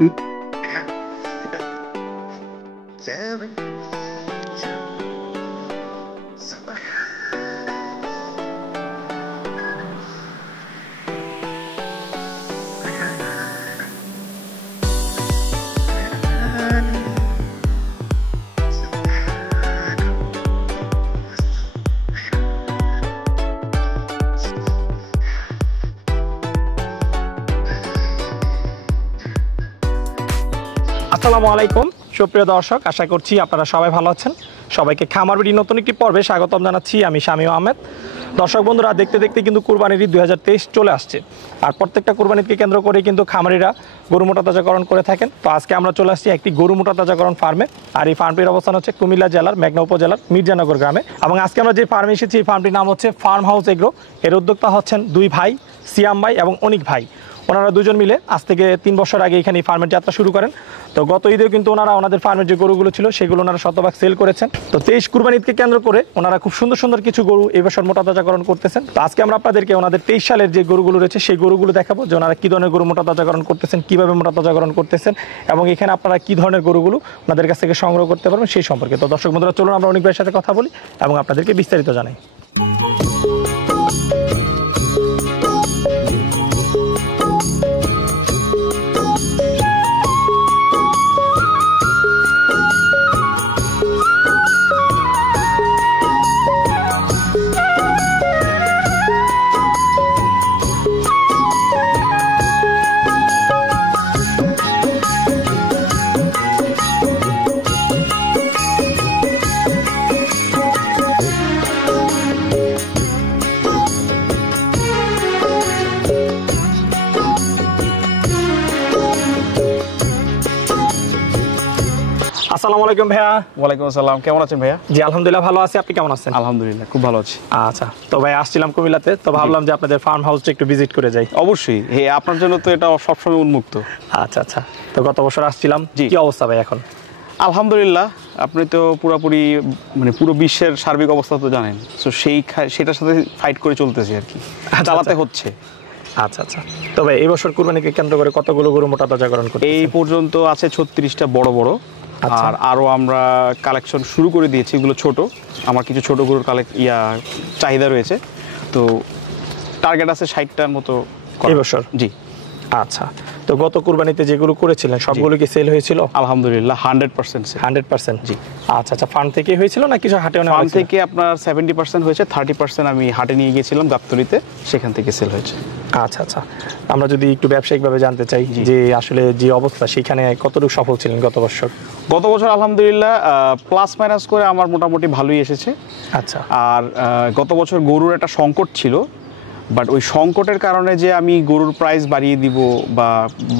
আসসালামু আলাইকুম সুপ্রিয় দর্শক, আশা করছি আপনারা সবাই ভালো আছেন। সবাইকে খামার বিডি নতুন একটি পর্বে স্বাগতম জানাচ্ছি। আমি শামীম আহমেদ। দর্শক বন্ধুরা, দেখতে দেখতে কিন্তু কুরবানির ঈদ 2023 চলে আসছে, আর প্রত্যেকটা কুরবানিকে কেন্দ্র করে কিন্তু খামারিরা গরু মোটা তাজাকরণ করে থাকেন। তো আজকে আমরা চলে আসছি একটি গরু মোটা তাজাকরণ ফার্মে, আর এই ফার্মটির অবস্থান হচ্ছে কুমিল্লা জেলার মেঘনা উপজেলার মির্জানগর গ্রামে। এবং আজকে আমরা যে ফার্মে এসেছি, এই ফার্মটির নাম হচ্ছে ফার্ম হাউস এগ্রো। এর উদ্যোক্তা হচ্ছেন দুই ভাই, সিয়াম ভাই এবং অনিক ভাই। ওনারা দুজন মিলে আজ থেকে 3 বছর আগে এখানে ফার্মের যাত্রা শুরু করেন। তো গত ঈদেও কিন্তু ওনারা ওনাদের ফার্মের যে গরুগুলো ছিল সেগুলো ওনারা শতভাগ সেল করেছেন। তো 23 কুরবানি ঈদকে কেন্দ্র করে ওনারা খুব সুন্দর সুন্দর কিছু গরু এই বছর মোটা তাজাকরণ করতেছেন। তো আজকে আমরা আপনাদেরকে ওনাদের 23 সালের যে গরুগুলো রয়েছে সেই গরুগুলো দেখাবো, যে ওনারা কী ধরনের গরু মোটা তাজাকরণ করতেছেন, কীভাবে মোটা তাজাকরণ করতেছেন, এবং এখানে আপনারা কী ধরনের গরুগুলো ওনাদের কাছ থেকে সংগ্রহ করতে পারবেন সেই সম্পর্কে। তো দর্শক বন্ধুরা, চলুন আমরা অনেক ভাইয়ের সাথে কথা বলি এবং আপনাদেরকে বিস্তারিত জানাই। আসসালামু আলাইকুম ভাইয়া। ওয়ালাইকুম আসসালাম, কেমন আছেন ভাইয়া? জি আলহামদুলিল্লাহ ভালো আছি, আপনি কেমন আছেন? আলহামদুলিল্লাহ খুব ভালো আছি। আচ্ছা, তো ভাই আসছিলাম কুমিল্লাতে, তো ভাবলাম যে আপনাদের ফার্ম হাউসটা একটু ভিজিট করে যাই। অবশ্যই, আপনার জন্য তো এটা সবসময় উন্মুক্ত। আচ্ছা আচ্ছা, তো গত বছর আসছিলাম, কি অবস্থা ভাই এখন? আলহামদুলিল্লাহ, আপনি তো পুরোপুরি মানে পুরো বিশ্বের সার্বিক অবস্থা তো জানেন, তো সেটার সাথে ফাইট করে চলতেছে আর কি, চালাতে হচ্ছে। আচ্ছা আচ্ছা, তবে এই বছর কুরবানিকে কেন্দ্র করে কতগুলো গরু মোটা তাজাকরণ করতে? এই পর্যন্ত আছে 36টা বড় বড়, আর আরও আমরা কালেকশন শুরু করে দিয়েছি। এগুলো ছোট, আমার কিছু ছোট গরুর চাহিদা রয়েছে। তো টার্গেট আছে 60টার মতো এই বছর। জি আচ্ছা, তো গত কুরবানিতে যেগুলো করেছিলেন সবগুলো কি সেল হয়েছিল? আলহামদুলিল্লাহ 100% সেল। 100%? জি। আচ্ছা আচ্ছা, ফার্ম থেকে হয়েছিল না কিছু হাটেও নেওয়া হয়েছিল? ফার্ম থেকে আপনার 70% হয়েছে, 30% আমি হাটে নিয়ে গিয়েছিলাম গাবতলীতে, সেখান থেকে সেল হয়েছে। আচ্ছা আচ্ছা, আমরা যদি একটু ব্যবসায়িকভাবে জানতে চাই যে আসলে যে অবস্থা সেখানে কতটুকু সফল ছিলেন গত বছর? গত বছর আলহামদুলিল্লাহ প্লাস মাইনাস করে আমার মোটামুটি ভালোই এসেছে। আচ্ছা, আর গত বছর গরুর একটা সংকট ছিল, বাট ওই সংকটের কারণে যে আমি গরুর প্রাইস বাড়িয়ে দিব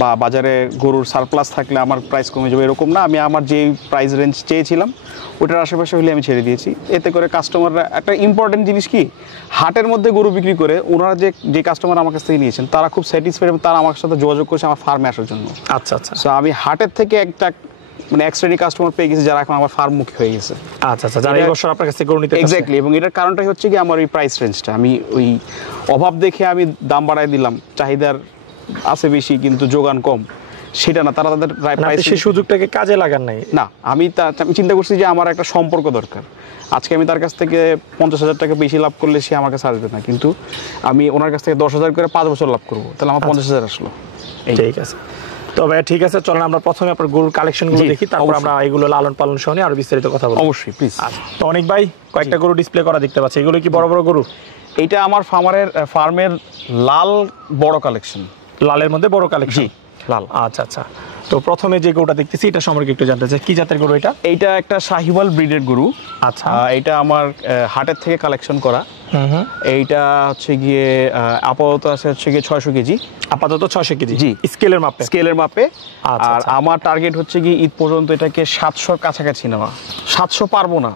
বা বাজারে গরুর সারপ্লাস থাকলে আমার প্রাইস কমে যাবে এরকম না। আমি আমার যে প্রাইস রেঞ্জ চেয়েছিলাম ওটার আশেপাশে হলে আমি ছেড়ে দিয়েছি। এতে করে কাস্টমাররা একটা ইম্পর্টেন্ট জিনিস কি, হাটের মধ্যে গরু বিক্রি করে ওনারা যে কাস্টমার আমার কাছ থেকে নিয়েছেন তারা খুব স্যাটিসফাইড এবং তারা আমার সাথে যোগাযোগ করছে আমার ফার্মে আসার জন্য। আচ্ছা আচ্ছা, সো আমি হাটের থেকে একটা মানে এক শ্রেণী কাস্টমার পেয়ে গেছি যারা এখন আমার ফার্মমুখী হয়ে গেছে। আচ্ছা আচ্ছা, যারা এই বছর আপনার কাছে গরু নিতে এক্স্যাক্টলি, এবং এটার কারণটাই হচ্ছে কি আমার ওই প্রাইস রেঞ্জটা, আমি ওই অভাব দেখে আমি দাম বাড়াই দিলাম, চাহিদার আছে বেশি কিন্তু যোগান কম, সেটা না, তারা তাদের প্রাইস সেই সুযোগটাকে কাজে লাগান নাই না। আমি চিন্তা করছি যে আমার একটা সম্পর্ক দরকার। আজকে আমি তার কাছ থেকে 50,000 টাকা বেশি লাভ করলে সে আমার কাছে আসবে না, কিন্তু আমি ওনার কাছ থেকে 10,000 করে 5 বছর লাভ করবো, তাহলে আমার 50,000 আসলো। ঠিক আছে, তবে ঠিক আছে, চলেন আমরা প্রথমে আপনার গরুর কালেকশনগুলো দেখি, তারপর আমরা এগুলো লালন পালন সহ নিয়ে আরো বিস্তারিত কথা বলবো। অবশ্যই, প্লিজ। তো অনেক ভাই কয়েকটা গরু ডিসপ্লে করা দেখতে পাচ্ছি, এগুলো কি বড় বড় গরু? এইটা আমার ফার্মের লাল বড় কালেকশন। লালের মধ্যে বড় কালেকশন? জি, লাল। আচ্ছা আচ্ছা, তো প্রথমে যে গরুটা দেখতেছি এটা সম্পর্কে একটু জানতে চাই, কি জাতের গরু এটা? এইটা একটা শাহিওয়াল ব্রিডের গরু। আচ্ছা, এটা আমার হাটের থেকে কালেকশন করা। এইটা হচ্ছে গিয়ে আপাতত আছে হচ্ছে গিয়ে 600 কেজি। আপাতত 600 কেজি? জি, স্কেলের মাপে। আর আমার টার্গেট হচ্ছে কি ঈদ পর্যন্ত এটাকে 700-র কাছাকাছি নেওয়া। 700 পারবো না,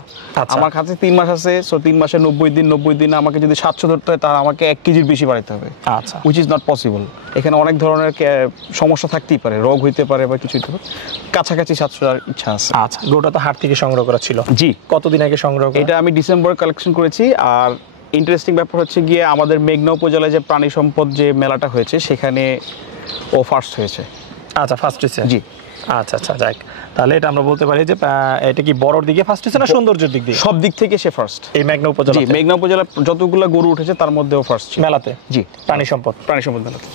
আমার কাছে 3 মাস আছে, সো 3 মাসে 90 দিন আমাকে যদি 700 ধরতে হয় তাহলে আমাকে 1 কেজির বেশি বাড়াইতে হবে। আচ্ছা, উইচ ইজ নট পসিবল। এখানে অনেক ধরনের সমস্যা থাকতেই পারে, রোগ হইতে পারে বা কিছু হইতে পারে। কাছাকাছি 700 ইচ্ছা আছে। আচ্ছা, গরুটা তো হাট থেকে সংগ্রহ করা ছিল? জি। কতদিন আগে সংগ্রহ? এটা আমি ডিসেম্বরে কালেকশন করেছি। আর ইন্টারেস্টিং ব্যাপার হচ্ছে গিয়ে আমাদের মেঘনা উপজেলায় যে প্রাণী সম্পদ যে মেলাটা হয়েছে সেখানে ও ফার্স্ট হয়েছে। আচ্ছা ফার্স্ট হয়েছে। জি। আচ্ছা আচ্ছা যাক, তাহলে এটা আমরা বলতে পারি যে এটা কি বড়র দিকে ফার্স্ট হয়েছে না সৌন্দর্যের দিক দিয়ে? সব দিক থেকে সে ফার্স্ট এই মেঘনা উপজেলা। জি, মেঘনা উপজেলা যতগুলো গরু উঠেছে তার মধ্যেও ফার্স্ট মেলাতে। জি, প্রাণী সম্পদ মেলাতে।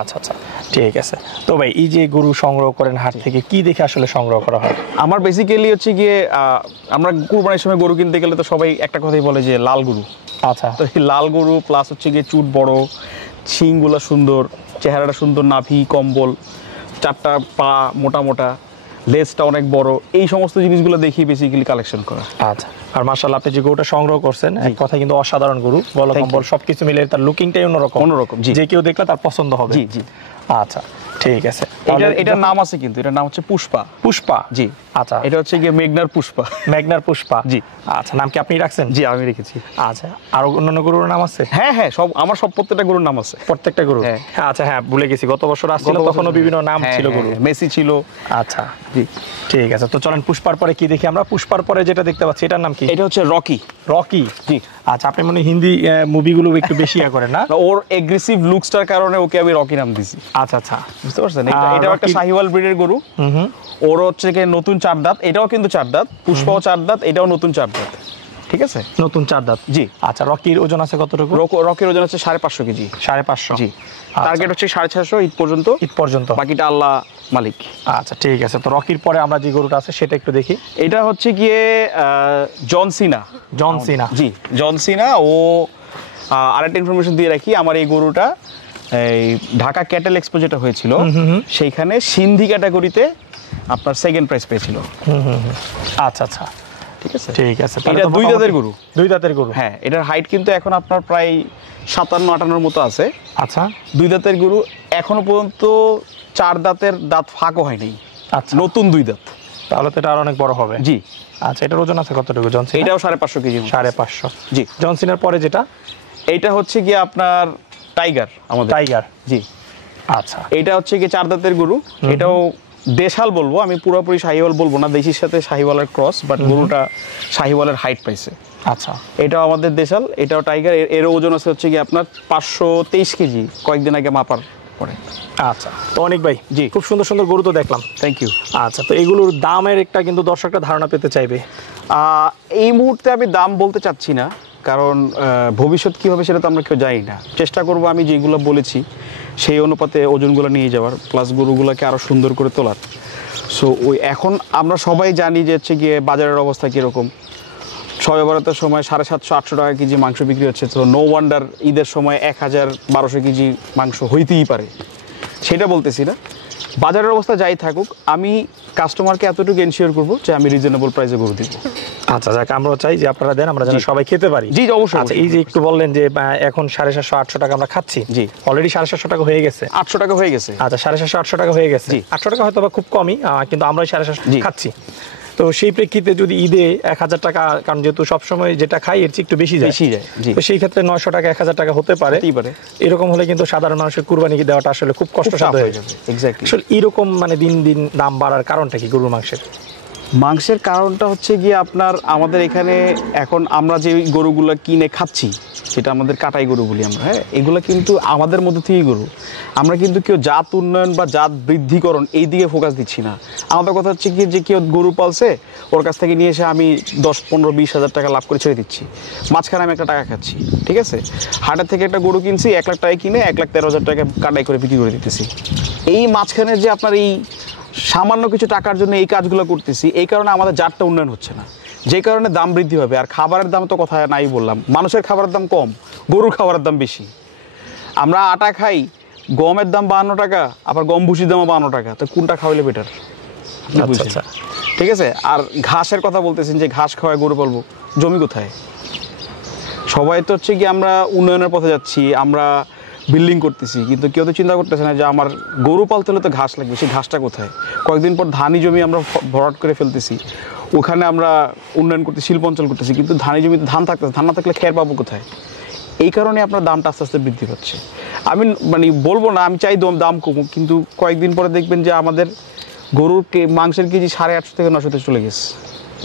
আচ্ছা আচ্ছা ঠিক আছে। তো ভাই এই যে গরু সংগ্রহ করেন হাট থেকে, কি দেখে আসলে সংগ্রহ করা হয়? আমার বেসিক্যালি হচ্ছে গিয়ে আমরা কুরবানির সময় গরু কিনতে গেলে তো সবাই একটা কথাই বলে যে লাল গরু। আচ্ছা তো এই লাল গরু প্লাস হচ্ছে গিয়ে চুট বড়, শিংগুলো সুন্দর, চেহারাটা সুন্দর, নাভি কম্বল, চারটা পা মোটা মোটা, লেজটা অনেক বড়, এই সমস্ত জিনিসগুলো দেখি বেসিক্যালি কালেকশন করা। আচ্ছা, আর মাশাআল্লাহ আপনি যে গরুটা সংগ্রহ করছেন এক কথা কিন্তু অসাধারণ গরু, গলা Thank কম্বল সবকিছু মিলে তার লুকিংটাই অন্যরকম। জি। যে কেউ দেখলে তার পছন্দ হবে। জি জি। আচ্ছা ঠিক আছে। এটার নাম আছে, কিন্তু এটার নাম হচ্ছে পুষ্পা। পুষ্পা। জি। আচ্ছা, এটা হচ্ছে গিয়ে মেঘনার পুষ্পা। মেঘনার পুষ্পা। জি। আচ্ছা, নাম কি আপনি রাখছেন? জি, আমি রেখেছি। আচ্ছা, আর অন্যান্য গরুর নাম আছে? হ্যাঁ হ্যাঁ, আমার সব প্রত্যেকটা গরুর নাম আছে। প্রত্যেকটা গরু? হ্যাঁ। আচ্ছা হ্যাঁ, ভুলে গেছি, গত বছর আসছিল তখনও বিভিন্ন নাম ছিল গরু। মেসি ছিল। আচ্ছা জি ঠিক আছে, তো চলেন পুষ্পার পরে কি দেখি আমরা। পুষ্পার পরে যেটা দেখতে পাচ্ছি এটার নাম কি? এটা হচ্ছে রকি। রকি। জি। আচ্ছা, আপনি মনে হয় হিন্দি মুভিগুলো একটু বেশি করেন না? ওর এগ্রেসিভ লুকসটার কারণে ওকে আমি রকি নাম দিছি। আচ্ছা আচ্ছা বুঝতে পারছেন? এটা একটা শাহিওয়াল ব্রিডের গরু। ওর হচ্ছে কি নতুন 4 দাঁত, এটাও কিন্তু 4 দাঁত, পুষ্পাও 4 দাঁত, এটাও নতুন 4 দাঁত। ঠিক আছে, নতুন 4 দাঁত। জি। আচ্ছা, রকির ওজন আছে কতটুকু? রকির ওজন হচ্ছে 550 কেজি। 550? জি। টার্গেট হচ্ছে 650 ঈদ পর্যন্ত। ঈদ পর্যন্ত, বাকিটা আল্লাহ মালিক। আচ্ছা ঠিক আছে, তো রকির পরে আমরা যে গরুটা আছে সেটা একটু দেখি। এটা হচ্ছে গিয়ে জন সিনা। জন সিনা? জি, জন সিনা। ও আরেকটা ইনফরমেশন দিয়ে রাখি, আমার এই গরুটা এই ঢাকা ক্যাটেল এক্সপো যেটা হয়েছিল সেইখানে সিন্ধি ক্যাটাগরিতে আপনার সেকেন্ড প্রাইজ পেয়েছিল। আচ্ছা আচ্ছা ঠিক আছে, ঠিক আছে। এটা 2 দাঁতের গরু। 2 দাঁতের গরু? হ্যাঁ, এটার হাইট কিন্তু এখন আপনার প্রায় 57-58 মতো আছে। আচ্ছা, 2 দাঁতের গরু, এখনো পর্যন্ত 4 দাঁতের দাঁত ফাঁকও হয়নি। আচ্ছা, নতুন 2 দাঁত। তাহলে তো এটা আর অনেক বড় হবে। জি। আচ্ছা, এটার ওজন আছে কতটুকু জন সিনা? এটাও 550 কেজি। 550? জি। জন সিনার পরে যেটা? এইটা হচ্ছে গিয়ে আপনার টাইগার, আমাদের টাইগার। জি। আচ্ছা, এটা হচ্ছে গিয়ে 4 দাঁতের গরু। এটাও দেশাল বলবো, আমি পুরোপুরি শাহিওয়াল বলবো না, দেশির সাথে শাহিওয়ালের ক্রস, বাট গরুটা শাহিওয়ালের হাইট পাইছে। আচ্ছা, এটাও আমাদের দেশাল, এটাও টাইগার। এর ওজন আছে হচ্ছে গিয়ে আপনার 523 কেজি, কয়েকদিন আগে মাপার পরে। আচ্ছা, তো অনেক ভাই, জি, খুব সুন্দর সুন্দর গরু তো দেখলাম। Thank you. আচ্ছা, তো এগুলোর দামের একটা কিন্তু দর্শকরা ধারণা পেতে চাইবে। এই মুহূর্তে আমি দাম বলতে চাচ্ছি না, কারণ ভবিষ্যৎ কী হবে সেটা তো আমরা কেউ জানি না। চেষ্টা করব আমি যেগুলো বলেছি সেই অনুপাতে ওজনগুলো নিয়ে যাওয়ার, প্লাস গরুগুলোকে আরও সুন্দর করে তোলার। সো ওই এখন আমরা সবাই জানি যে হচ্ছে গিয়ে বাজারের অবস্থা কীরকম। শবে বরাতের সময় 750-800 টাকা কেজি মাংস বিক্রি হচ্ছে, তো নো ওয়ান্ডার ঈদের সময় 1000-1200 কেজি মাংস হইতেই পারে। সেটা বলতেছি না, বাজারের অবস্থা যাই থাকুক, আমি কাস্টমারকে এতটুকু এনশিওর করবো যে আমি রিজনেবল প্রাইসে গরু দিব। আচ্ছা যাক, আমরাও চাই যে আপনারা দেন, আমরা যেন সবাই খেতে পারি। জি অবশ্যই। আচ্ছা, এই যে একটু বললেন যে এখন 750-800 টাকা আমরা খাচ্ছি। জি, অলরেডি 750 টাকা হয়ে গেছে। 800 টাকা হয়ে গেছে। আচ্ছা, 750-800 টাকা হয়ে গেছে। জি। 800 টাকা হয়তো বা খুব কমই, কিন্তু আমরা 750 জি খাচ্ছি। তো সেই প্রেক্ষিতে যদি ঈদে 1000 টাকা, কারণ যেহেতু সবসময় যেটা খাই এর চেয়ে একটু বেশি যায়, জি, তো সেই ক্ষেত্রে 900 টাকা 1000 টাকা হতে পারে। এরকম হলে কিন্তু সাধারণ মানুষের কুরবানি দেওয়াটা আসলে খুব কষ্টসাধ্য হয়ে যাবে। এক্স্যাক্টলি। আসলে এরকম মানে দিন দিন দাম বাড়ার কারণটা কি গরুর মাংসের? মাংসের কারণটা হচ্ছে গিয়ে আপনার আমাদের এখানে এখন আমরা যে গরুগুলো কিনে খাচ্ছি সেটা আমাদের কাটাই গরু বলি আমরা। হ্যাঁ, এগুলো কিন্তু আমাদের মধ্যে থেকেই গরু। আমরা কিন্তু কেউ জাত উন্নয়ন বা জাত বৃদ্ধিকরণ এই দিকে ফোকাস দিচ্ছি না। আমাদের কথা হচ্ছে কি, যে কেউ গরু পালছে ওর কাছ থেকে নিয়ে এসে আমি 10-15-20 হাজার টাকা লাভ করে ছেড়ে দিচ্ছি, মাঝখানে আমি একটা টাকা খাচ্ছি। ঠিক আছে, হাটের থেকে একটা গরু কিনছি 1 লাখ টাকায় কিনে 1,13,000 টাকা কাটাই করে বিক্রি করে দিতেছি। এই মাঝখানে যে আপনার এই সামান্য কিছু টাকার জন্য এই কাজগুলো করতেছি, এই কারণে আমাদের জাতটা উন্নয়ন হচ্ছে না, যে কারণে দাম বৃদ্ধি হবে। আর খাবারের দাম তো কথা নাই বললাম, মানুষের খাবারের দাম কম, গরুর খাবারের দাম বেশি। আমরা আটা খাই, গমের দাম 52 টাকা, আবার গম ভুসির দামও 52 টাকা, তো কোনটা খাওয়াইলে বেটার? আচ্ছা, ঠিক আছে। আর ঘাসের কথা বলতেছেন যে ঘাস খাওয়ায় গরু পালবো, জমি কোথায়? সবাই তো হচ্ছে কি আমরা উন্নয়নের পথে যাচ্ছি, আমরা বিল্ডিং করতেছি, কিন্তু কেউ তো চিন্তা করতেছে না যে আমার গরু পালতে হলে তো ঘাস লাগবে, সেই ঘাসটা কোথায়? কয়েকদিন পর ধানি জমি আমরা ভরাট করে ফেলতেছি, ওখানে আমরা উন্নয়ন করতে শিল্প অঞ্চল করতেছি, কিন্তু ধানি জমিতে ধান থাকতেছে, ধান না থাকলে খের পাবো কোথায়? এই কারণে আপনার দামটা আস্তে আস্তে বৃদ্ধি পাচ্ছে। আমি মানে বলবো না আমি চাই দাম কমুক, কিন্তু কয়েকদিন পরে দেখবেন যে আমাদের গরুর মাংসের কেজি 850 থেকে 900 চলে গেছে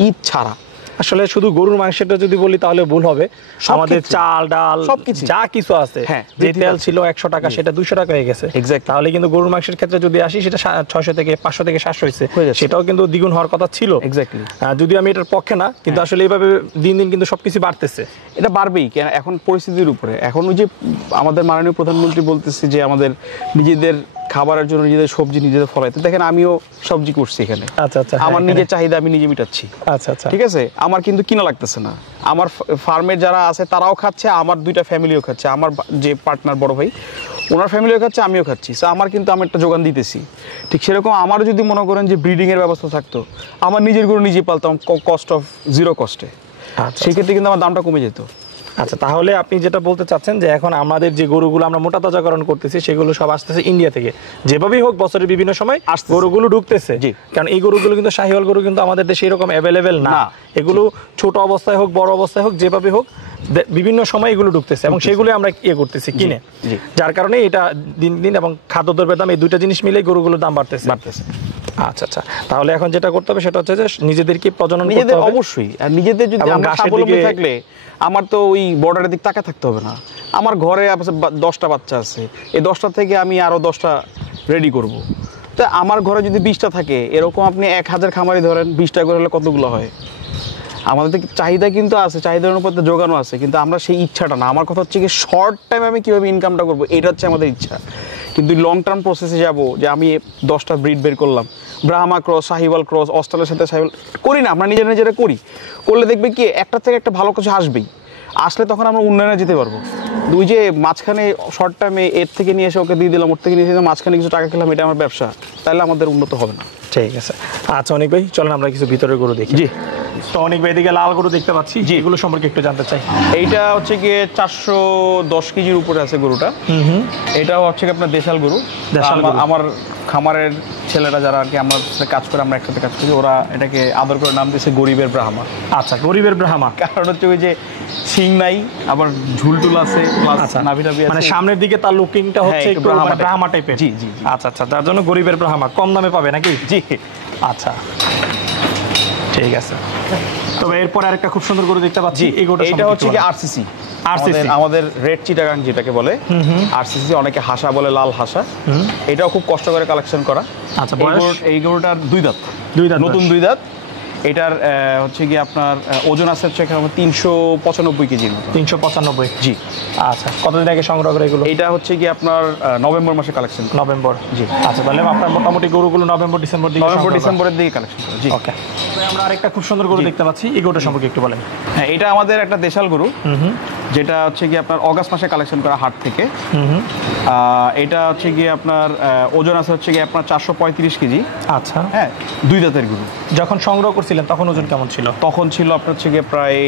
ঈদ ছাড়া। আসলে শুধু গরুর মাংসটা যদি বলি তাহলে ভুল হবে, আমাদের সবকিছু। চাল ডাল সবকিছু। যা কিছু আছে, হ্যাঁ, যে বৃদ্ধি তেল পাচ্ছে। ছিল 100 টাকা সেটা 200 টাকা হয়ে গেছে। Exactly. তাহলে কিন্তু গরুর মাংসের ক্ষেত্রে যদি আসি সেটা 600 থেকে 500 থেকে 700 হয়েছে, হয়ে যাচ্ছে। সেটাও কিন্তু দ্বিগুণ হওয়ার কথা ছিল। এক্স্যাক্টলি। যদি আমি এটার পক্ষে না, কিন্তু আসলে এইভাবে দিন দিন কিন্তু সবকিছু বাড়তেছে। এটা বাড়বেই, কেন এখন পরিস্থিতির উপরে। এখন ওই যে আমাদের মাননীয় প্রধানমন্ত্রী বলতেছে যে আমাদের নিজেদের খাবারের জন্য নিজেদের সবজি নিজেদের ফলাইতে, দেখেন আমিও সবজি করছি এখানে। আচ্ছা আচ্ছা, আমার নিজের চাহিদা আমি নিজে মিটাচ্ছি। আচ্ছা আচ্ছা, ঠিক আছে, আমার কিন্তু কিনা লাগতেছে না। আমার ফার্মের যারা আছে তারাও খাচ্ছে, আমার 2টা ফ্যামিলিও খাচ্ছে, আমার যে পার্টনার বড় ভাই ওনার ফ্যামিলিও খাচ্ছে, আমিও খাচ্ছি। সো আমার কিন্তু আমি একটা যোগান দিতেছি। ঠিক সেরকম আমারও যদি মনে করেন যে ব্রিডিংয়ের ব্যবস্থা থাকতো, আমার নিজের গরু নিজে পালতাম কস্ট অফ জিরো কস্টে, আচ্ছা সেক্ষেত্রে কিন্তু আমার দামটা কমে যেত। আচ্ছা। তাহলে আপনি যেটা বলতে চাচ্ছেন যে এখন আমাদের যে গরুগুলো আমরা মোটা তাজাকরণ করতেছি সেগুলো সব আসতেছে ইন্ডিয়া থেকে, যেভাবেই হোক বছরের বিভিন্ন সময় আসতেছে। গরুগুলো ঢুকতেছে। জি। কারণ এই গরুগুলো কিন্তু শাহিওয়াল গরু কিন্তু আমাদের দেশে এরকম অ্যাভেলেবেল না। না। এগুলো ছোট অবস্থায় হোক বড় অবস্থায় হোক যেভাবে হোক বিভিন্ন সময় এগুলো ঢুকতেছে এবং সেগুলো আমরা ইয়ে করতেছি কিনে, জি। যার কারণে এটা দিন দিন এবং খাদ্যদ্রব্যের দাম এই দুইটা জিনিস মিলে গরুগুলোর দাম বাড়তেছে। আচ্ছা আচ্ছা, তাহলে এখন যেটা করতে হবে সেটা হচ্ছে যে নিজেদেরকে প্রজনন করতে নিজেদের হবে। অবশ্যই, আর নিজেদের যদি এবং আমরা ঘাসের স্বাবলম্বী দিকে- থাকলে আমার তো ওই বর্ডারের দিক তাকায় থাকতে হবে না। আমার ঘরে 10টা বাচ্চা আছে, এই 10টা থেকে আমি আরো 10টা রেডি করব। তা আমার ঘরে যদি 20টা থাকে, এরকম আপনি 1000 খামারি ধরেন, 20টা করে হলে কতগুলো হয়? আমাদের চাহিদা কিন্তু আছে, চাহিদার অনুপাতে যোগানো আছে, কিন্তু আমরা সেই ইচ্ছাটা না। আমার কথা হচ্ছে কি, শর্ট টাইম আমি কীভাবে ইনকামটা করবো, এটা হচ্ছে আমাদের ইচ্ছা। কিন্তু লং টার্ম প্রসেসে যাব, যে আমি 10টা ব্রিড বের করলাম, ব্রাহ্মা ক্রস, শাহিওয়াল ক্রস, অস্ট্রেলিয়ার সাথে শাহিওয়াল করি না, আমরা নিজেরা করি। করলে দেখবে কি একটা থেকে একটা ভালো কিছু আসবেই, আসলে তখন আমরা উন্নয়নে যেতে পারবো। ওই যে মাঝখানে শর্ট টাইমে এর থেকে নিয়ে এসে ওকে দিয়ে দিলাম, ওর থেকে নিয়ে এসে মাঝখানে কিছু টাকা খেলাম, এটা আমার ব্যবসা, তাহলে আমাদের উন্নত হবে না। ঠিক আছে। আচ্ছা অনেক ভাই, চলেন আমরা কিছু ভিতরের গরু দেখি। জি। তো অনেক ভাই এদিকে লাল গরু দেখতে পাচ্ছি, জি। এগুলো সম্পর্কে একটু জানতে চাই। এইটা হচ্ছে গিয়ে 410 কেজির উপরে আছে গরুটা। এটাও হচ্ছে কি আপনার দেশাল গরু। দেশাল গরু। আমার খামারের ছেলেরা যারা আর কি আমার সাথে কাজ করে, আমরা একসাথে কাজ করি, ওরা এটাকে আদর করে নাম দিয়েছে গরিবের ব্রাহ্মা। আচ্ছা, গরিবের ব্রাহ্মা। কারণ হচ্ছে ওই যে শিং নাই, আবার ঝুলটুল আছে, প্লাস আচ্ছা, নাভি টাভি মানে আছে। সামনের দিকে তার লুকিংটা হচ্ছে হ্যাঁ, একটু একটু ব্রাহ্মা ব্রাহ্মা টাইপের। জি, জি, জি। আচ্ছা আচ্ছা, তার জন্য গরিবের ব্রাহ্মা কম দামে পাবে নাকি? জি। আচ্ছা, ঠিক আছে। তবে এরপর আরেকটা খুব সুন্দর গরু দেখতে পাচ্ছি, এই গরুটা এটা হচ্ছে কি আরসিসি। RCC আমাদের রেড চিটাগাং যেটাকে বলে আরসিসি, অনেকে হাসা বলে, লাল হাসা। এটাও খুব কষ্ট করে কালেকশন করা। আচ্ছা, বয়স? এই গরুটার 2 দাঁত, দুই দাঁত নতুন বয়স। 2 দাঁত। এটার হচ্ছে কি আপনার ওজন আছে হচ্ছে এখানে 395 কেজির মতো। 395। জি। আচ্ছা, কতদিন আগে সংগ্রহ করে এগুলো? এটা হচ্ছে কি আপনার নভেম্বর মাসে কালেকশন। নভেম্বর। জি। আচ্ছা, তাহলে আপনার মোটামুটি গরুগুলো নভেম্বর ডিসেম্বর দিকে নভেম্বর সংগ্রহ করা। ডিসেম্বরের দিকে কালেকশন করা। জি। ওকে। আমরা আরেকটা খুব সুন্দর গরু দেখতে পাচ্ছি, এই গরুটা সম্পর্কে একটু বলেন। হ্যাঁ, এটা আমাদের একটা দেশাল গরু, যেটা হচ্ছে কি আপনার অগাস্ট মাসে কালেকশন করা হাট থেকে। এটা হচ্ছে গিয়ে আপনার ওজন আছে হচ্ছে গিয়ে আপনার 435 কেজি। আচ্ছা, হ্যাঁ, 2 দাঁতের গরু। যখন সংগ্রহ করছিলেন তখন ওজন কেমন ছিল? তখন ছিল আপনার হচ্ছে গিয়ে প্রায়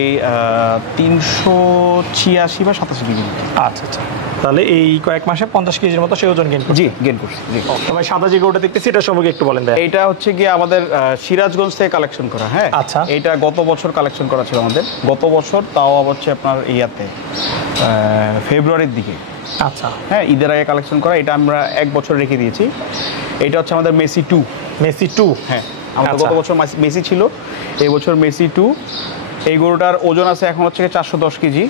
386 বা 87 কেজি। আচ্ছা আচ্ছা, তাহলে এই কয়েক মাসে 50 কেজির মতো সে ওজন গেইন করছে। জি, গেন করছি। জি। তবে সাদা যে গরুটা দেখতেছি এটা সম্পর্কে একটু বলেন ভাই। এইটা হচ্ছে গিয়ে আমাদের সিরাজগঞ্জ থেকে কালেকশন করা। হ্যাঁ, আচ্ছা। এটা গত বছর কালেকশন করা ছিল আমাদের, গত বছর, তাও হচ্ছে আপনার ইয়াতে ফেব্রুয়ারির দিকে। আচ্ছা, হ্যাঁ, ঈদের আগে কালেকশন করা। এটা আমরা 1 বছর রেখে দিয়েছি। এটা হচ্ছে আমাদের মেসি 2। মেসি 2। হ্যাঁ, আমাদের আচ্ছা। গত বছর মেসি ছিল, এই বছর মেসি 2। এই গরুটার ওজন আছে এখন হচ্ছে 410 কেজি।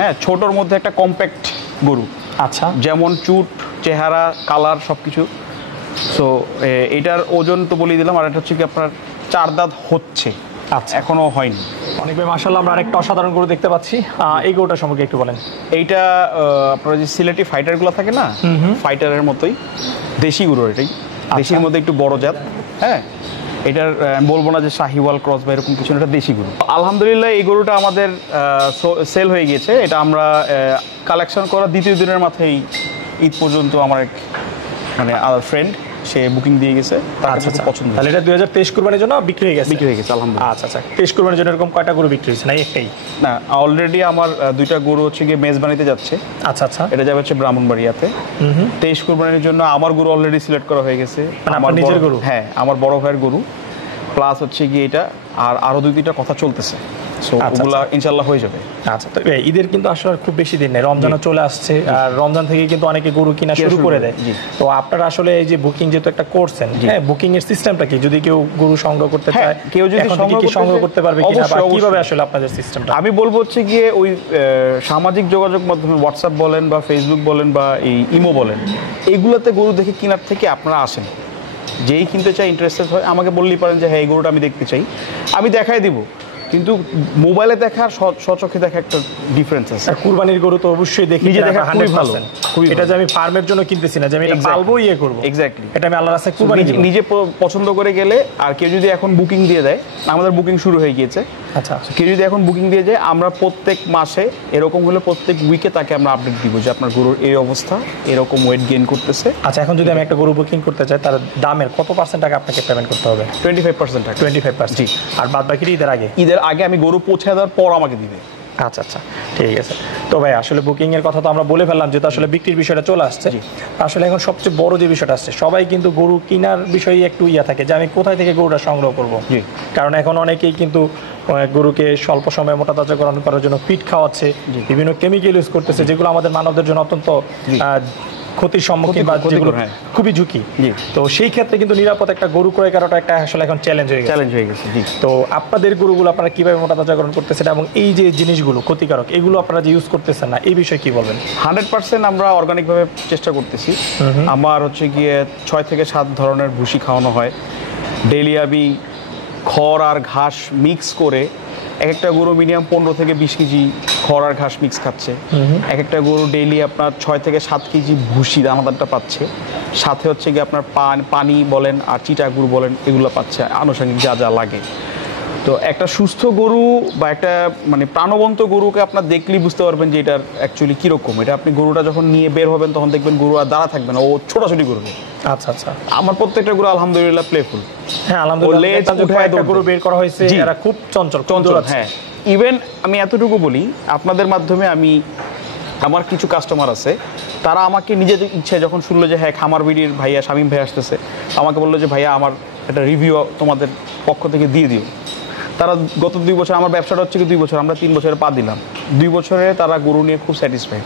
হ্যাঁ, ছোটর মধ্যে একটা কম্প্যাক্ট গরু, আচ্ছা, যেমন চুট, চেহারা, কালার সব কিছু। সো এটার ওজন তো বলে দিলাম। আর এটা হচ্ছে কি আপনার 4 দাঁত হচ্ছে, আচ্ছা। এখনো হয়নি। অনেক ভাই মাশাআল্লাহ, আমরা আরেকটা অসাধারণ গরু দেখতে পাচ্ছি, এই গরুটা সম্পর্কে একটু বলেন। এইটা আপনার যে সিলেটি ফাইটারগুলো থাকে না, ফাইটারের মতোই দেশি গরু। এটাই দেশির মধ্যে একটু বড় জাত। হ্যাঁ, এটার আমি বলবো না যে শাহিওয়াল ক্রস বা এরকম কিছু না, এটা দেশি গরু। আলহামদুলিল্লাহ এই গরুটা আমাদের সেল হয়ে গিয়েছে। এটা আমরা কালেকশন করা দ্বিতীয় দিনের মাথায় ঈদ পর্যন্ত আমার এক মানে আদার ফ্রেন্ড, সে বুকিং দিয়ে গেছে, তার কাছে খুব পছন্দ তাহলে হয়েছে। এটা 2023 কুরবানির জন্য বিক্রি হয়ে গেছে। বিক্রি হয়ে গেছে আলহামদুলিল্লাহ। আচ্ছা আচ্ছা, 23 কুরবানির জন্য এরকম কয়টা গরু বিক্রি হয়েছে না একটাই? না, অলরেডি আমার 2টা গরু হচ্ছে গিয়ে মেজবানিতে যাচ্ছে। আচ্ছা আচ্ছা, এটা যাবে হচ্ছে ব্রাহ্মণবাড়িয়াতে। 23 কুরবানির জন্য আমার গরু অলরেডি সিলেক্ট করা হয়ে গেছে। মানে আপনার নিজের বড়- গরু? হ্যাঁ, আমার বড় ভাইয়ের গরু, প্লাস হচ্ছে গিয়ে এটা, আর আরো 2-3টা কথা চলতেছে। সো ওগুলা ইনশাআল্লাহ হয়ে যাবে। আচ্ছা, তো ঈদের কিন্তু আসলে খুব বেশি দিন নেই, রমজানও চলে আসছে, আর রমজান থেকে কিন্তু অনেকে গরু কিনা শুরু করে দেয়। তো আপনারা আসলে এই যে বুকিং যেহেতু একটা করছেন, হ্যাঁ, বুকিং এর সিস্টেমটা কি? যদি কেউ গরু সংগ্রহ করতে চায়, কেউ যদি সংগ্রহ করতে পারবে কিনা, বা কিভাবে আসলে আপনাদের সিস্টেমটা? আমি বলবো হচ্ছে গিয়ে ওই সামাজিক যোগাযোগ মাধ্যমে হোয়াটসঅ্যাপ বলেন বা ফেসবুক বলেন বা এই ইমো বলেন, এইগুলোতে গরু দেখে কেনার থেকে আপনারা আসেন, যেই কিনতে চাই, ইন্টারেস্টেড হয়, আমাকে বললেই পারেন যে হ্যাঁ এই গরুটা আমি দেখতে চাই, আমি দেখাই দিব। কিন্তু মোবাইলে দেখা আর সচক্ষে দেখা একটা ডিফারেন্স আছে। কুরবানির গরু তো অবশ্যই দেখি, নিজে দেখা খুবই ভালো। এটা যে আমি ফার্মের জন্য কিনতেছি না, যে আমি এটা পালবো, করবো, এক্স্যাক্টলি, এটা আমি আল্লাহর রাস্তায় কুরবানি নিজে পছন্দ করে গেলে। আর কেউ যদি এখন বুকিং দিয়ে দেয়, আমাদের বুকিং শুরু হয়ে গিয়েছে। আচ্ছা, কেউ যদি এখন বুকিং দিয়ে যায়, আমরা প্রত্যেক মাসে এরকম হলে প্রত্যেক উইকে তাকে আমরা আপডেট দিব যে আপনার গরুর এই অবস্থা, এরকম ওয়েট গেইন করতেছে। আচ্ছা, এখন যদি আমি একটা গরু বুকিং করতে চাই, তার দামের কত % টাকা আপনাকে পেমেন্ট করতে হবে? 25% টাকা। 25%? জি। আর বাদ বাকি ঈদের আগে আমি গরু পৌঁছে দেওয়ার পর আমাকে দিবে। আচ্ছা আচ্ছা, ঠিক আছে। তো ভাই আসলে বুকিং এর কথা তো আমরা বলে ফেললাম, যেহেতু আসলে বিক্রির বিষয়টা চলে আসছে। আসলে এখন সবচেয়ে বড় যে বিষয়টা আসছে, সবাই কিন্তু গরু কেনার বিষয়ে একটু থাকে যে আমি কোথায় থেকে গরুটা সংগ্রহ করব। কারণ এখন অনেকেই কিন্তু গরুকে স্বল্প সময়ে মোটা তাজাকরণ করার জন্য ফিড খাওয়াচ্ছে, বিভিন্ন কেমিক্যাল ইউজ করতেছে, যেগুলো আমাদের মানবদের জন্য অত্যন্ত ক্ষতির সম্মুখীন বা যেগুলো খুবই ঝুঁকি। তো সেই ক্ষেত্রে কিন্তু নিরাপদ একটা গরু ক্রয় করাটা একটা আসলে এখন চ্যালেঞ্জ হয়ে গেছে। তো আপনাদের গরুগুলো আপনারা কিভাবে মোটা তাজাকরণ করতেছেন, এবং এই যে জিনিসগুলো ক্ষতিকারক, এগুলো আপনারা যে ইউজ করতেছেন না, এই বিষয়ে কি বলবেন? 100% আমরা অর্গানিকভাবে চেষ্টা করতেছি। আমার হচ্ছে গিয়ে 6 থেকে 7 ধরনের ভুসি খাওয়ানো হয় ডেইলি। আমি খড় আর ঘাস মিক্স করে, এক একটা গরু মিনিমাম 15 থেকে 20 কেজি খড় আর ঘাস মিক্স খাচ্ছে। এক একটা গরু ডেইলি আপনার 6 থেকে 7 কেজি ভুসি দানাদারটা পাচ্ছে, সাথে হচ্ছে গিয়ে আপনার পানি বলেন আর চিটা গুঁড়ো বলেন, এগুলো পাচ্ছে আনুষঙ্গিক যা যা লাগে। তো একটা সুস্থ গরু বা একটা মানে প্রাণবন্ত গরুকে আপনার দেখলেই বুঝতে পারবেন যে এটার অ্যাকচুয়ালি কীরকম। এটা আপনি গরুটা যখন নিয়ে বের হবেন, তখন দেখবেন গরু আর দাঁড়া থাকবে না, ও ছোটাছুটি করবে। আচ্ছা আচ্ছা, আমার প্রত্যেকটা গরু আলহামদুলিল্লাহ প্লেফুল। হ্যাঁ, আলহামদুলিল্লাহ, গরু বের করা হয়েছে, এরা খুব চঞ্চল। হ্যাঁ, ইভেন আমি এতটুকু বলি, আপনাদের মাধ্যমে আমি, আমার কিছু কাস্টমার আছে, তারা আমাকে নিজেদের ইচ্ছে যখন শুনলো যে হ্যাঁ খামার বিডির ভাইয়া শামীম ভাই আসতেছে, আমাকে বললো যে ভাইয়া আমার একটা রিভিউ তোমাদের পক্ষ থেকে দিয়ে দিও। তারা গত 2 বছর, আমার ব্যবসাটা হচ্ছে কি 2 বছর, আমরা 3 বছরে পা দিলাম। 2 বছরে তারা গরু নিয়ে খুব স্যাটিসফাইড।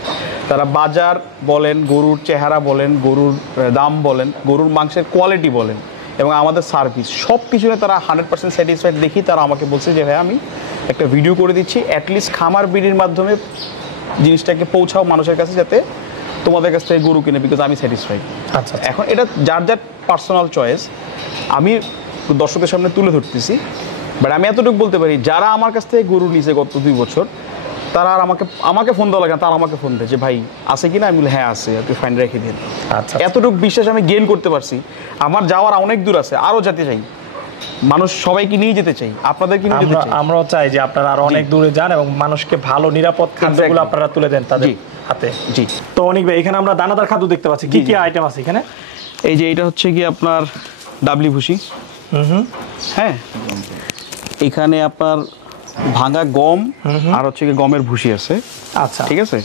তারা বাজার বলেন, গরুর চেহারা বলেন, গরুর দাম বলেন, গরুর মাংসের কোয়ালিটি বলেন, এবং আমাদের সার্ভিস, সব কিছু নিয়ে তারা 100% স্যাটিসফাইড। দেখি তারা আমাকে বলছে যে ভাই আমি একটা ভিডিও করে দিচ্ছি, অ্যাটলিস্ট খামার বিডির মাধ্যমে জিনিসটাকে পৌঁছাও মানুষের কাছে, যাতে তোমাদের কাছ থেকে গরু কিনে, বিকজ আমি স্যাটিসফাইড। আচ্ছা, এখন এটা যার যার পার্সোনাল চয়েস, আমি দর্শকের সামনে তুলে ধরতেছি। বাট আমি এতটুকু বলতে পারি, যারা আমার কাছ থেকে গরু নিয়েছে গত 2 বছর, তারা আর আমাকে ফোন দেওয়া লাগে না, তারা আমাকে ফোন দেয় যে ভাই আছে কিনা। আমি বলি হ্যাঁ আছে, আপনি ফাইন রেখে দিন। আচ্ছা, এতটুকু বিশ্বাস আমি গেইন করতে পারছি। আমার যাওয়ার অনেক দূর আছে, আরও যেতে চাই, মানুষ সবাইকে নিয়ে যেতে চাই, আপনাদেরকে নিয়ে যেতে চাই। আমরাও চাই যে আপনারা আরো অনেক দূরে যান এবং মানুষকে ভালো নিরাপদ খাদ্যগুলো আপনারা তুলে দেন তাদের হাতে। জি। তো অনেক ভাই, এখানে আমরা দানাদার খাদ্য দেখতে পাচ্ছি, কি কি আইটেম আছে এখানে? এই যে এটা হচ্ছে কি আপনার ডাবলি ভুসি। হ্যাঁ, এখানে আপনার ভাঙা গম আর হচ্ছে কি গমের ভুসি আছে। আচ্ছা, ঠিক আছে।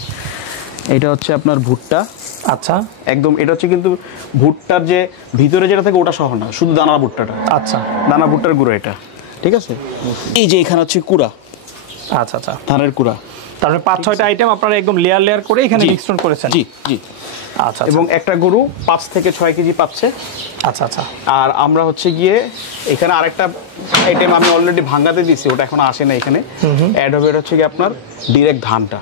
এটা হচ্ছে আপনার ভুট্টা। আচ্ছা, একদম এটা হচ্ছে কিন্তু ভুট্টার যে ভিতরে যেটা থাকে ওটা সহ না, শুধু দানা ভুট্টাটা। আচ্ছা, দানা ভুট্টার গুঁড়া এটা। ঠিক আছে। এই যে এখানে হচ্ছে কুড়া। আচ্ছা আচ্ছা, ধানের কুড়া। তারপরে 5-6টা আইটেম আপনারা একদম লেয়ার করে এখানে মিশ্রণ করেছেন। জি জি। আচ্ছা, এবং একটা গরু 5 থেকে 6 কেজি পাচ্ছে। আচ্ছা আচ্ছা। আর আমরা হচ্ছে গিয়ে এখানে আরেকটা আইটেম আমি অলরেডি ভাঙাতে দিছি, ওটা এখনো আসে না, এখানে অ্যাড হবে। এটা হচ্ছে কি আপনার ডিরেক্ট ধানটা।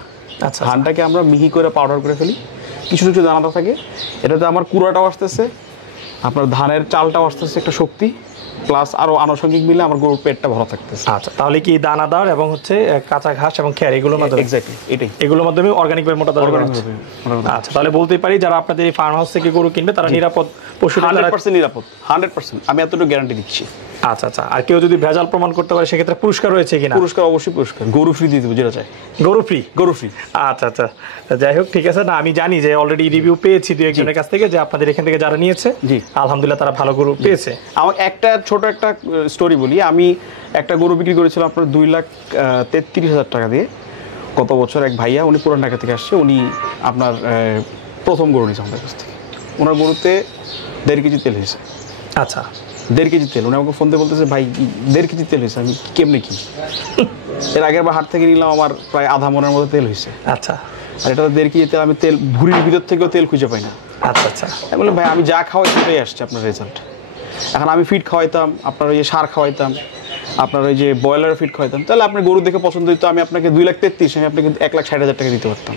আচ্ছা, ধানটাকে আমরা মিহি করে পাউডার করে ফেলি, কিছু কিছু দানাটা থাকে। এটাতে আমার কুড়াটাও আসতেছে, আপনার ধানের চালটাও আসতেছে, একটা শক্তি, প্লাস আরো আনুষঙ্গিক মিলে আমার গরুর পেটটা ভরা থাকতেছে। আচ্ছা, তাহলে কি দানাদার এবং হচ্ছে কাঁচা ঘাস এবং খের, এগুলোর মাধ্যমে? এক্স্যাক্টলি, এটাই, এগুলোর মাধ্যমে অর্গানিক ভাবে মোটা দানা করা হচ্ছে। আচ্ছা, তাহলে বলতেই পারি যারা আপনাদের এই ফার্ম হাউস থেকে গরু কিনবে তারা নিরাপদ পশু, 100% নিরাপদ, 100%, আমি এতটুকু গ্যারান্টি দিচ্ছি। আচ্ছা আচ্ছা। আর কেউ যদি ভেজাল প্রমাণ করতে পারে, সেক্ষেত্রে পুরস্কার রয়েছে কিনা? পুরস্কার অবশ্যই, পুরস্কার গরু ফ্রি দিয়ে দেবো, যেটা চাই। গরু ফ্রি? গরু ফ্রি। আচ্ছা আচ্ছা, যাই হোক, ঠিক আছে। না, আমি জানি যে অলরেডি রিভিউ পেয়েছি 2-1 জনের কাছ থেকে, যে আপনাদের এখান থেকে যারা নিয়েছে, জি আলহামদুলিল্লাহ তারা ভালো গরু পেয়েছে। আমার একটা ছোট একটা স্টোরি বলি। আমি একটা গরু বিক্রি করেছিলাম আপনার 2,33,000 টাকা দিয়ে গত বছর। এক ভাইয়া, উনি পুরান ঢাকা থেকে আসছে, উনি আপনার প্রথম গরু নিয়েছে আমাদের কাছ থেকে। ওনার গরুতে 1.5 কেজি তেল হয়েছে। আচ্ছা, 1.5 কেজি তেল। উনি আমাকে ফোন দিয়ে বলতেছে ভাই 1.5 কেজি তেল হয়েছে। আমি কেমনে কি, এর আগের বার হাট থেকে নিলাম আমার প্রায় আধা মনের মতো তেল হয়েছে। আচ্ছা আর এটা 1.5 কেজি তেল, আমি তেল ভুঁড়ির ভিতর থেকেও তেল খুঁজে পাই না। আচ্ছা আচ্ছা আমি বললাম ভাই আমি যা খাওয়াই সেটাই আসছে আপনার রেজাল্ট। এখন আমি ফিড খাওয়াইতাম, আপনার ওই যে সার খাওয়াইতাম, আপনার ওই যে ব্রয়লার ফিড খাওয়াইতাম, তাহলে আপনার গরু দেখে পছন্দ হইতো, আমি আপনাকে 2,33,000, আমি আপনাকে 1,60,000 টাকা দিতে পারতাম।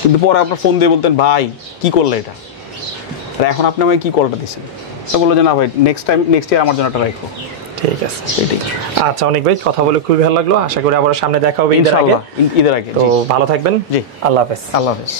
কিন্তু পরে আপনার ফোন দিয়ে বলতেন ভাই কী করলে এটা, আর এখন আপনি আমাকে কী কলটা দিচ্ছেন। তো বললো যে না ভাই নেক্সট ইয়ার আমার জন্য একটা রাখবো। ঠিক আছে আচ্ছা, অনেক ভাই কথা বলে খুবই ভালো লাগলো। আশা করি আবার সামনে দেখা হবে ঈদের আগে। ইনশাআল্লাহ, ঈদের আগে। তো ভালো থাকবেন। জি, আল্লাহ হাফেজ। আল্লাহ হাফেজ।